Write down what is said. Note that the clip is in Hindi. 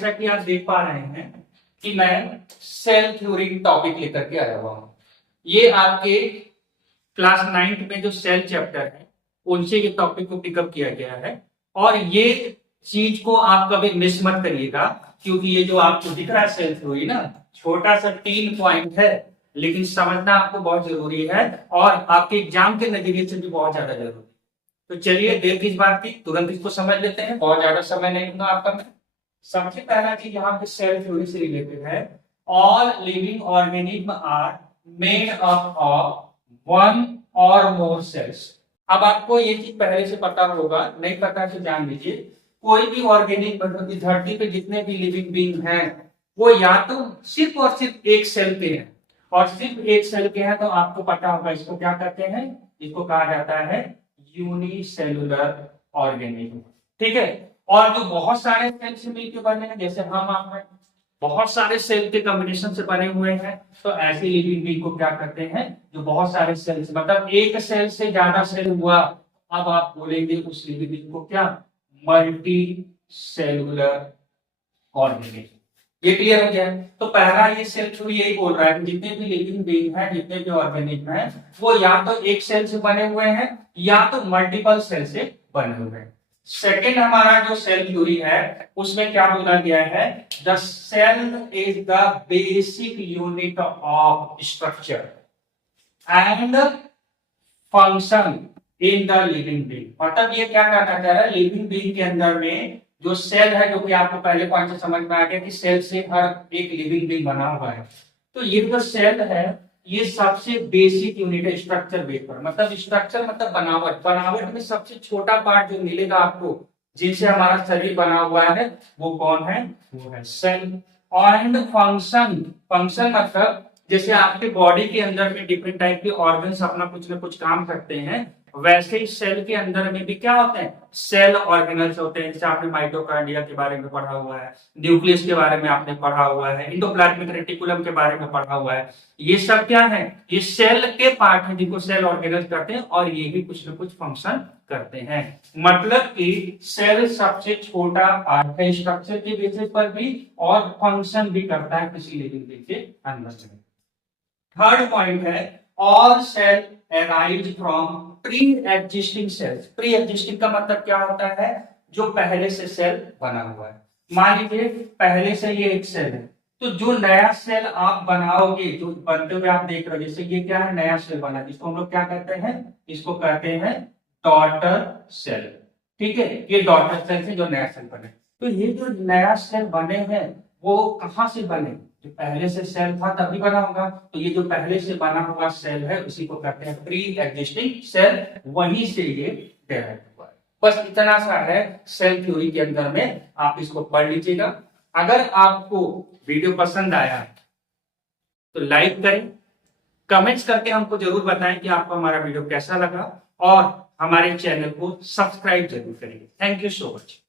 जैसा कि आप देख पा रहे हैं कि मैं सेल थ्योरी टॉपिक लेकर के आया हुआ हूं। ये आपके क्लास 9th में जो सेल चैप्टर है उनसे ये टॉपिक को पिकअप किया गया है। और ये चीज को आप कभी मिस मत करिएगा, क्योंकि ये जो आपको दिख रहा है सेल थ्योरी ना, छोटा सा 3 पॉइंट है, लेकिन समझना आपको बहुत जरूरी है और आपके एग्जाम के नतीजे से भी बहुत ज्यादा जरूरी है। तो चलिए देर किस बात की, तुरंत इसको समझ लेते हैं, बहुत ज्यादा समय नहीं लूंगा आपका मैं। सबसे पहला चीज यहाँ पे सेल थ्योरी से रिलेटेड है। All living organism are made up of one और मोर सेल्स। अब आपको ये चीज पहले से पता होगा, नहीं पता तो जान लीजिए। कोई भी ऑर्गेनिज्म धरती पे जितने भी लिविंग बीइंग हैं वो या तो सिर्फ और सिर्फ एक सेल पे है, और सिर्फ एक सेल के हैं तो आपको पता होगा इसको क्या कहते हैं, इसको कहा जाता है यूनिसेलुलर ऑर्गेनिज्म। ठीक है। और जो बहुत सारे सेल से मिलकर बने हैं, जैसे हम आप में बहुत सारे सेल के कॉम्बिनेशन से बने हुए हैं, तो ऐसे लिविंग बीइंग को क्या करते हैं, जो बहुत सारे सेल से, मतलब एक सेल से ज्यादा सेल हुआ, अब आप बोलेंगे उस लिविंग बीइंग को क्या, मल्टी सेलुलर ऑर्गेनिज्म। ये क्लियर हो गया है। तो पहला ये सेल थ्योरी यही बोल रहा है कि जितने भी लिविंग बीइंग हैं, जितने भी ऑर्गेनिज्म हैं, वो या तो एक सेल से बने हुए हैं या तो मल्टीपल सेल से बने हुए हैं। सेकेंड हमारा जो सेल थ्योरी है उसमें क्या बोला गया है, the cell is the basic unit of structure and function in the living being. मतलब ये क्या कहना चाह रहा है, लिविंग बीइंग के अंदर में जो सेल है, जो कि आपको पहले पॉइंट से समझ में आ गया कि सेल से हर एक लिविंग बीइंग बना हुआ है, तो ये जो सेल है ये सबसे बेसिक यूनिट है स्ट्रक्चर बेस पर। मतलब स्ट्रक्चर मतलब बनावट, बनावट में सबसे छोटा पार्ट जो मिलेगा आपको, जिनसे हमारा शरीर बना हुआ है, वो कौन है, वो है सेल। एंड फंक्शन, फंक्शन मतलब जैसे आपके बॉडी के अंदर में डिफरेंट टाइप के ऑर्गन्स अपना कुछ ना कुछ काम करते हैं, वैसे ही सेल के अंदर में भी क्या होते हैं, सेल ऑर्गेनल्स होते हैं। जैसे आपने माइटोकॉन्ड्रिया के बारे में पढ़ा हुआ है, न्यूक्लियस के बारे में आपने पढ़ा हुआ है, एंडोप्लाज्मिक रेटिकुलम के बारे में पढ़ा हुआ है। ये सब क्या है, ये सेल के पार्ट है जिनको सेल ऑर्गेनल्स करते हैं, और ये भी कुछ ना कुछ फंक्शन करते हैं। मतलब कि सेल सबसे छोटा पार्ट है स्ट्रक्चर के बेसिस पर भी, और फंक्शन भी करता है किसी लिविंग बीइंग के अंदर में। थर्ड पॉइंट है, all cell arise from pre existing cells. Pre existing का मतलब क्या होता है, जो पहले से सेल बना हुआ है। मान लीजिए पहले से ये एक सेल है, तो जो नया सेल आप बनाओगे, जो बनते हुए आप देख रहे हो, जैसे ये क्या है, नया सेल बना, जिसको हम लोग क्या कहते हैं, इसको कहते हैं डॉटर सेल। ठीक है, ये डॉटर सेल से जो नया सेल बने। तो ये जो नया सेल बने हैं वो कहां से बने, जो पहले से सेल था तभी बना होगा। तो ये जो पहले से बना हुआ सेल है उसी को कहते हैं प्री एग्जिस्टिंग सेल, वहीं से ये डेवलप हुआ है। बस इतना सा है सेल थ्योरी के अंदर में, आप इसको पढ़ लीजिएगा। अगर आपको वीडियो पसंद आया तो लाइक करें, कमेंट्स करके हमको जरूर बताएं कि आपको हमारा वीडियो कैसा लगा, और हमारे चैनल को सब्सक्राइब जरूर करें। Thank you so much.